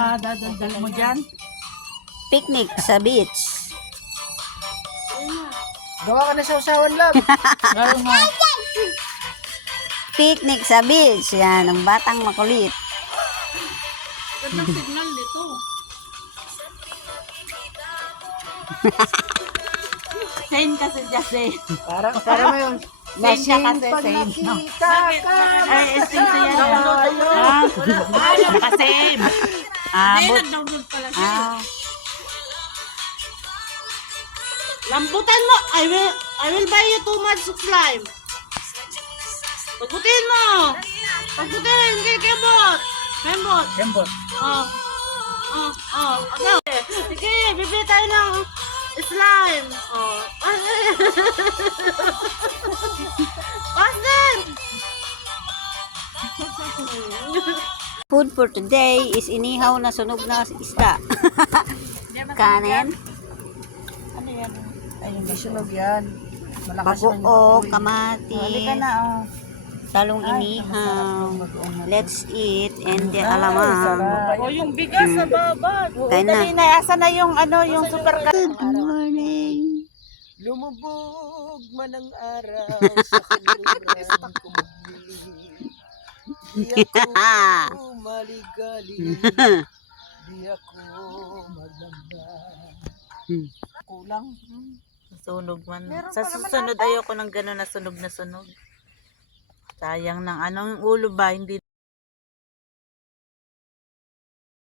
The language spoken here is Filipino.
madadaldal mo dyan? Picnic sa beach. Gawa ka na sa usawan lang. Lalo nga. Picnic sa beach. Yan, ang batang makulit. Gandang signal dito. Sane kasi Jase. Para mo yung Sane ka kasi, pag sane. nakita ka. Ay, instinto yan. Nakasave. Hindi, nag-download pala siya. Lambutan mo. I will buy you 2 months of slime. Pagbutin mo. Pagbutin. Kembot. Kembot. Kembot. Ano? Sige, bibili tayo ng slime. Pasden! Food for today is inihaw na sunog na isda. Kanin, Ano yan? Ayun, sunog yan. Malakas man yung bagoong, apoy. kamatis, na, talong inihaw. Let's eat and di sarap. alamang. O, yung bigas sa baba. Kain na. Dali na. Asa na yung yung super Good morning. Lumubog man ang araw sa kanilang kumuli. Di ako maligali. Di ako maglamdan. kulang. Sunog man. Sa susunod ayoko ng gano'n na sunog na sunog. Sayang ng anong ulo ba? Hindi